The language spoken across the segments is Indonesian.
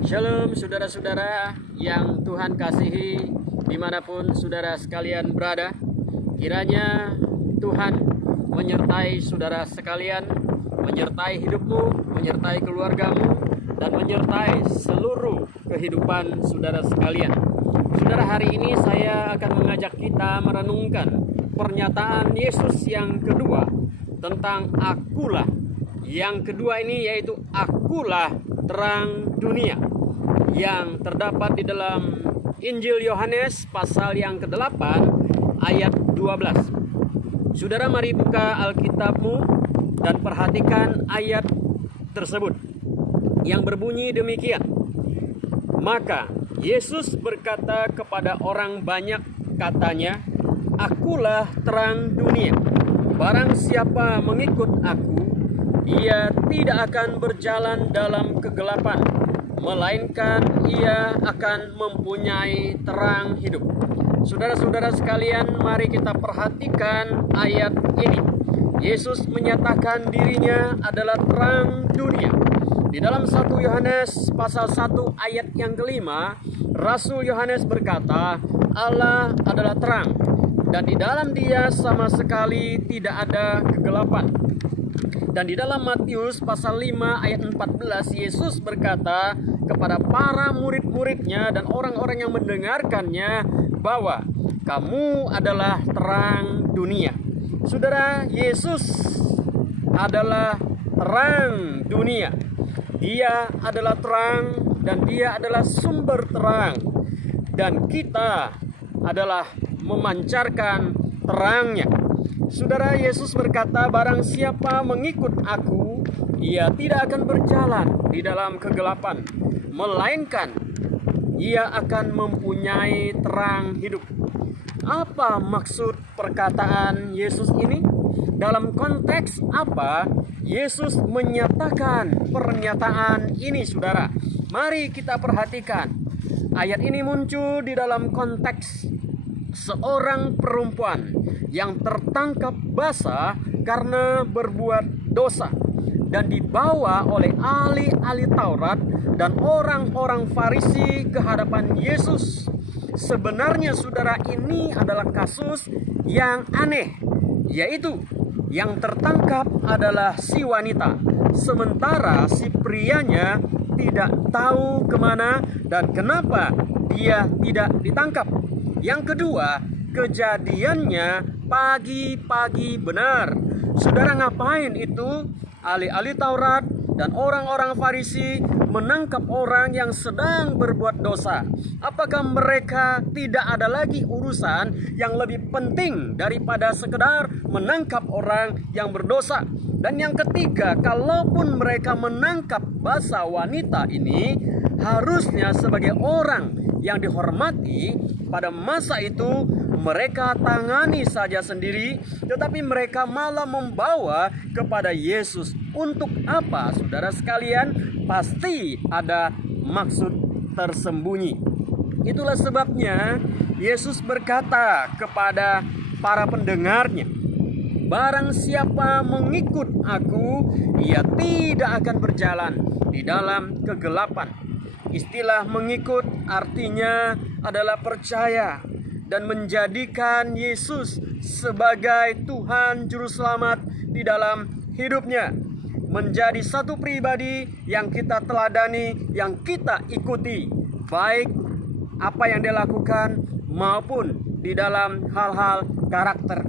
Shalom saudara-saudara yang Tuhan kasihi dimanapun saudara sekalian berada. Kiranya Tuhan menyertai saudara sekalian, menyertai hidupmu, menyertai keluargamu, dan menyertai seluruh kehidupan saudara sekalian. Saudara, hari ini saya akan mengajak kita merenungkan pernyataan Yesus yang kedua tentang akulah. Yang kedua ini yaitu akulah terang dunia, yang terdapat di dalam Injil Yohanes pasal yang ke-8 ayat 12. Saudara, mari buka Alkitabmu dan perhatikan ayat tersebut yang berbunyi demikian. Maka Yesus berkata kepada orang banyak, katanya, "Akulah terang dunia. Barang siapa mengikut aku, ia tidak akan berjalan dalam kegelapan, melainkan ia akan mempunyai terang hidup." Saudara-saudara sekalian, mari kita perhatikan ayat ini. Yesus menyatakan dirinya adalah terang dunia. Di dalam 1 Yohanes pasal 1 ayat yang kelima, Rasul Yohanes berkata, Allah adalah terang, dan di dalam Dia sama sekali tidak ada kegelapan. Dan di dalam Matius pasal 5 ayat 14, Yesus berkata kepada para murid-muridnya dan orang-orang yang mendengarkannya bahwa kamu adalah terang dunia. Saudara, Yesus adalah terang dunia. Dia adalah terang dan Dia adalah sumber terang. Dan kita adalah memancarkan terangnya. Saudara, Yesus berkata, barang siapa mengikut aku, ia tidak akan berjalan di dalam kegelapan, melainkan ia akan mempunyai terang hidup. Apa maksud perkataan Yesus ini? Dalam konteks apa Yesus menyatakan pernyataan ini, saudara? Mari kita perhatikan. Ayat ini muncul di dalam konteks seorang perempuan yang tertangkap basah karena berbuat dosa dan dibawa oleh ahli-ahli Taurat dan orang-orang Farisi ke hadapan Yesus. Sebenarnya saudara, ini adalah kasus yang aneh, yaitu yang tertangkap adalah si wanita, sementara si prianya tidak tahu kemana dan kenapa dia tidak ditangkap. Yang kedua, kejadiannya pagi-pagi benar. Saudara, ngapain itu ahli-ahli Taurat dan orang-orang Farisi menangkap orang yang sedang berbuat dosa? Apakah mereka tidak ada lagi urusan yang lebih penting daripada sekedar menangkap orang yang berdosa? Dan yang ketiga, kalaupun mereka menangkap basah wanita ini, harusnya sebagai orang yang dihormati pada masa itu mereka tangani saja sendiri, tetapi mereka malah membawa kepada Yesus. Untuk apa, saudara sekalian? Pasti ada maksud tersembunyi. Itulah sebabnya Yesus berkata kepada para pendengarnya, barang siapa mengikut aku, ia tidak akan berjalan di dalam kegelapan. Istilah mengikut artinya adalah percaya dan menjadikan Yesus sebagai Tuhan Juru Selamat di dalam hidupnya. Menjadi satu pribadi yang kita teladani, yang kita ikuti, baik apa yang dia lakukan maupun di dalam hal-hal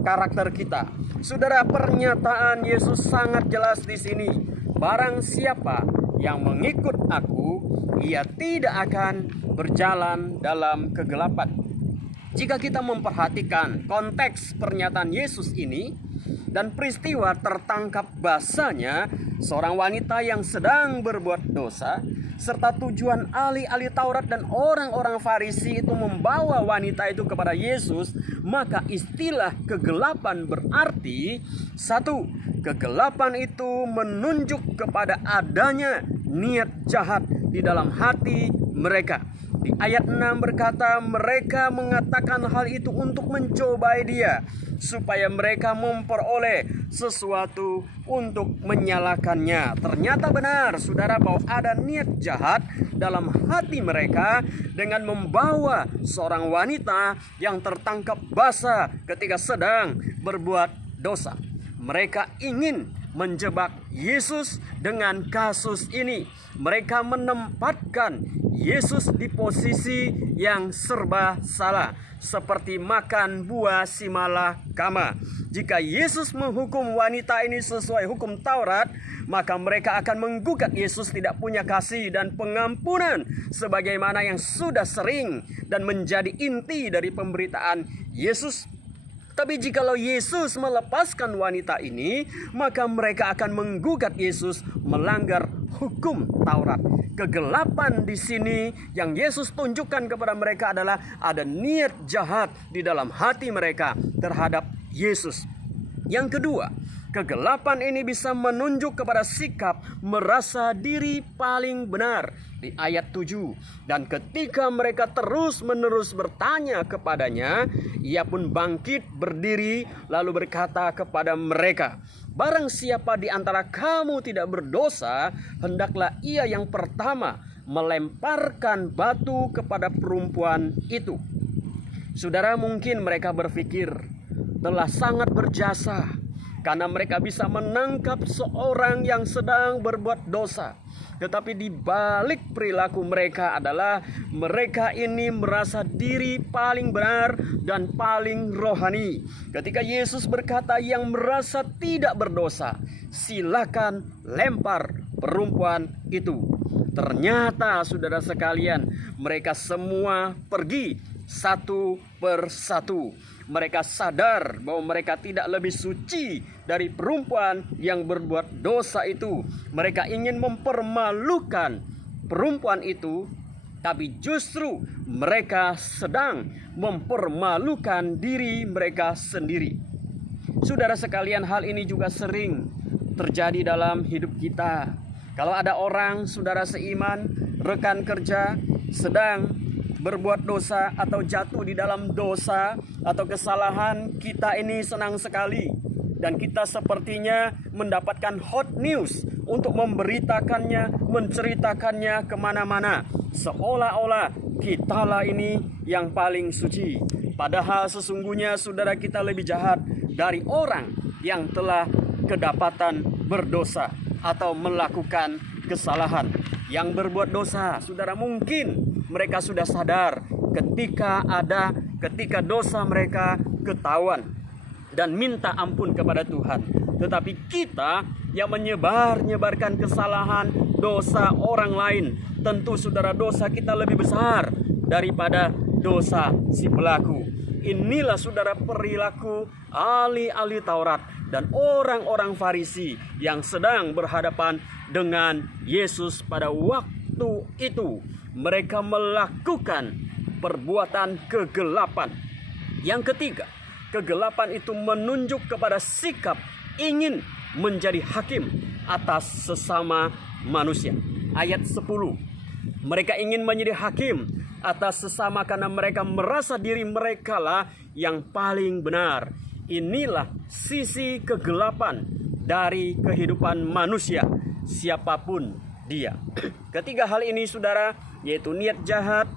karakter kita. Saudara, pernyataan Yesus sangat jelas di sini. Barang siapa yang mengikut aku, ia tidak akan berjalan dalam kegelapan. Jika kita memperhatikan konteks pernyataan Yesus ini dan peristiwa tertangkap basahnya seorang wanita yang sedang berbuat dosa, serta tujuan ahli-ahli Taurat dan orang-orang Farisi itu membawa wanita itu kepada Yesus, maka istilah kegelapan berarti satu, kegelapan itu menunjuk kepada adanya niat jahat di dalam hati mereka. Di ayat 6 berkata, mereka mengatakan hal itu untuk mencobai dia, supaya mereka memperoleh sesuatu untuk menyalahkannya. Ternyata benar, saudara, bahwa ada niat jahat dalam hati mereka dengan membawa seorang wanita yang tertangkap basah ketika sedang berbuat dosa. Mereka ingin menjebak Yesus dengan kasus ini. Mereka menempatkan Yesus di posisi yang serba salah, seperti makan buah simalakama. Jika Yesus menghukum wanita ini sesuai hukum Taurat, maka mereka akan menggugat Yesus tidak punya kasih dan pengampunan, sebagaimana yang sudah sering dan menjadi inti dari pemberitaan Yesus. Tapi jikalau Yesus melepaskan wanita ini, maka mereka akan menggugat Yesus melanggar hukum Taurat. Kegelapan di sini yang Yesus tunjukkan kepada mereka adalah ada niat jahat di dalam hati mereka terhadap Yesus. Yang kedua, kegelapan ini bisa menunjuk kepada sikap merasa diri paling benar di ayat 7. Dan ketika mereka terus-menerus bertanya kepadanya, ia pun bangkit berdiri lalu berkata kepada mereka, barang siapa di antara kamu tidak berdosa, hendaklah ia yang pertama melemparkan batu kepada perempuan itu. Saudara, mungkin mereka berpikir telah sangat berjasa karena mereka bisa menangkap seorang yang sedang berbuat dosa. Tetapi di balik perilaku mereka adalah mereka ini merasa diri paling benar dan paling rohani. Ketika Yesus berkata yang merasa tidak berdosa, silakan lempar perempuan itu. Ternyata saudara sekalian, mereka semua pergi satu persatu. Mereka sadar bahwa mereka tidak lebih suci dari perempuan yang berbuat dosa itu. Mereka ingin mempermalukan perempuan itu, tapi justru mereka sedang mempermalukan diri mereka sendiri. Saudara sekalian, hal ini juga sering terjadi dalam hidup kita. Kalau ada orang, saudara seiman, rekan kerja sedang berbuat dosa atau jatuh di dalam dosa atau kesalahan, kita ini senang sekali dan kita sepertinya mendapatkan hot news untuk memberitakannya, menceritakannya kemana-mana, seolah-olah kitalah ini yang paling suci. Padahal sesungguhnya saudara, kita lebih jahat dari orang yang telah kedapatan berdosa atau melakukan kesalahan. Yang berbuat dosa, saudara, mungkin mereka sudah sadar ketika dosa mereka ketahuan dan minta ampun kepada Tuhan. Tetapi kita yang menyebarkan kesalahan dosa orang lain, tentu saudara, dosa kita lebih besar daripada dosa si pelaku. Inilah saudara perilaku ahli-ahli Taurat dan orang-orang Farisi yang sedang berhadapan dengan Yesus pada waktu itu. Mereka melakukan perbuatan kegelapan. Yang ketiga, kegelapan itu menunjuk kepada sikap ingin menjadi hakim atas sesama manusia. Ayat 10. Mereka ingin menjadi hakim atas sesama karena mereka merasa diri mereka lah yang paling benar. Inilah sisi kegelapan dari kehidupan manusia, siapapun dia. Ketiga hal ini saudara, yaitu niat jahat,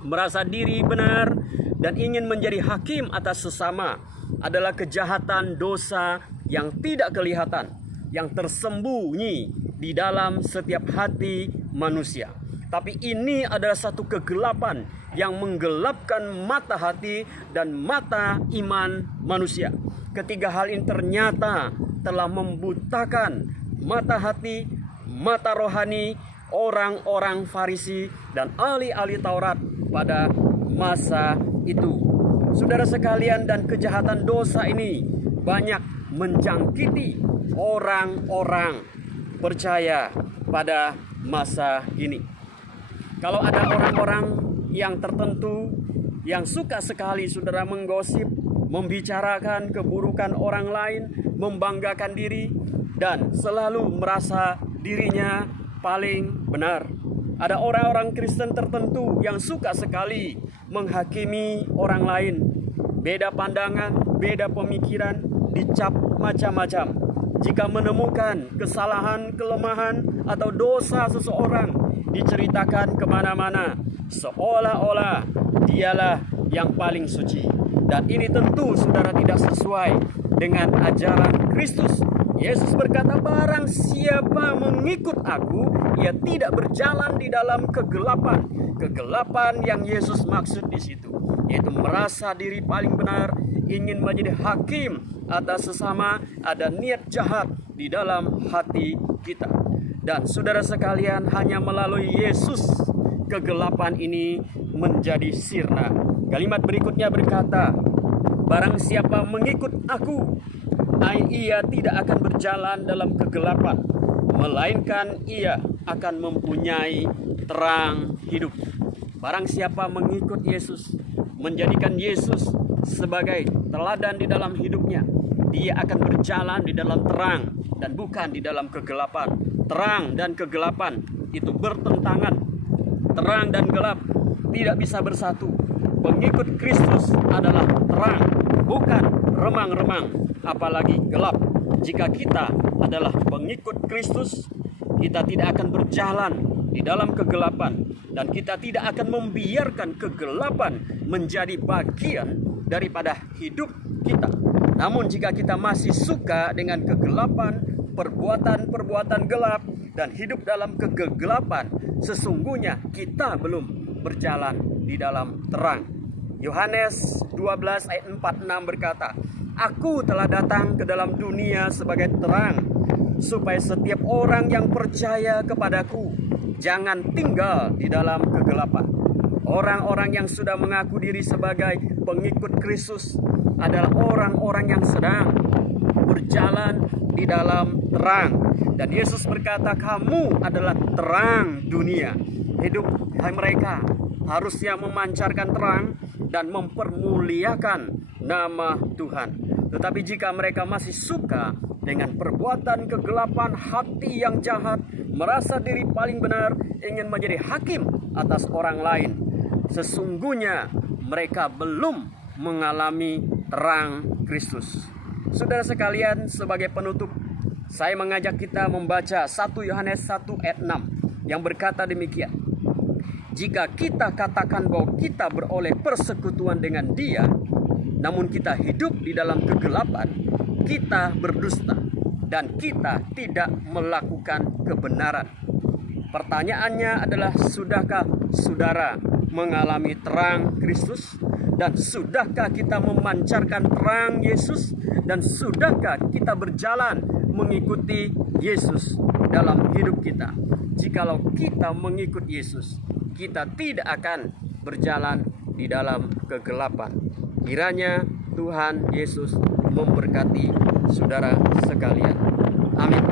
merasa diri benar, dan ingin menjadi hakim atas sesama, adalah kejahatan dosa yang tidak kelihatan, yang tersembunyi di dalam setiap hati manusia. Tapi ini adalah satu kegelapan yang menggelapkan mata hati dan mata iman manusia. Ketiga hal ini ternyata telah membutakan mata hati, mata rohani orang-orang Farisi dan ahli-ahli Taurat pada masa itu. Saudara sekalian, dan kejahatan dosa ini banyak menjangkiti orang-orang percaya pada masa ini. Kalau ada orang-orang yang tertentu yang suka sekali saudara menggosip, membicarakan keburukan orang lain, membanggakan diri, dan selalu merasa dirinya paling benar. Ada orang-orang Kristen tertentu yang suka sekali menghakimi orang lain. Beda pandangan, beda pemikiran, dicap macam-macam. Jika menemukan kesalahan, kelemahan, atau dosa seseorang, diceritakan kemana-mana, seolah-olah dialah yang paling suci. Dan ini tentu saudara tidak sesuai dengan ajaran Kristus. Yesus berkata, barang siapa mengikut aku, ia tidak berjalan di dalam kegelapan. Kegelapan yang Yesus maksud di situ, yaitu merasa diri paling benar, ingin menjadi hakim atas sesama, ada niat jahat di dalam hati kita. Dan saudara sekalian, hanya melalui Yesus kegelapan ini menjadi sirna. Kalimat berikutnya berkata, barang siapa mengikut aku, ia tidak akan berjalan dalam kegelapan, melainkan ia akan mempunyai terang hidup. Barang siapa mengikut Yesus, menjadikan Yesus sebagai teladan di dalam hidupnya, dia akan berjalan di dalam terang dan bukan di dalam kegelapan. Terang dan kegelapan itu bertentangan. Terang dan gelap tidak bisa bersatu. Pengikut Kristus adalah terang, bukan remang-remang, apalagi gelap. Jika kita adalah pengikut Kristus, kita tidak akan berjalan di dalam kegelapan, dan kita tidak akan membiarkan kegelapan menjadi bagian daripada hidup kita. Namun jika kita masih suka dengan kegelapan, perbuatan-perbuatan gelap, dan hidup dalam kegelapan, sesungguhnya kita belum berjalan di dalam terang. Yohanes 12 ayat 46 berkata, aku telah datang ke dalam dunia sebagai terang, supaya setiap orang yang percaya kepadaku jangan tinggal di dalam kegelapan. Orang-orang yang sudah mengaku diri sebagai pengikut Kristus adalah orang-orang yang sedang berjalan di dalam terang. Dan Yesus berkata, kamu adalah terang dunia. Hidup mereka harusnya memancarkan terang dan mempermuliakan nama Tuhan. Tetapi jika mereka masih suka dengan perbuatan kegelapan, hati yang jahat, merasa diri paling benar, ingin menjadi hakim atas orang lain, sesungguhnya mereka belum mengalami terang Kristus. Saudara sekalian, sebagai penutup, saya mengajak kita membaca 1 Yohanes 1 ayat 6 yang berkata demikian. Jika kita katakan bahwa kita beroleh persekutuan dengan Dia, namun kita hidup di dalam kegelapan, kita berdusta dan kita tidak melakukan kebenaran. Pertanyaannya adalah, sudahkah saudara mengalami terang Kristus? Dan sudahkah kita memancarkan terang Yesus? Dan sudahkah kita berjalan mengikuti Yesus dalam hidup kita? Jikalau kita mengikut Yesus, kita tidak akan berjalan di dalam kegelapan. Kiranya Tuhan Yesus memberkati saudara sekalian. Amin.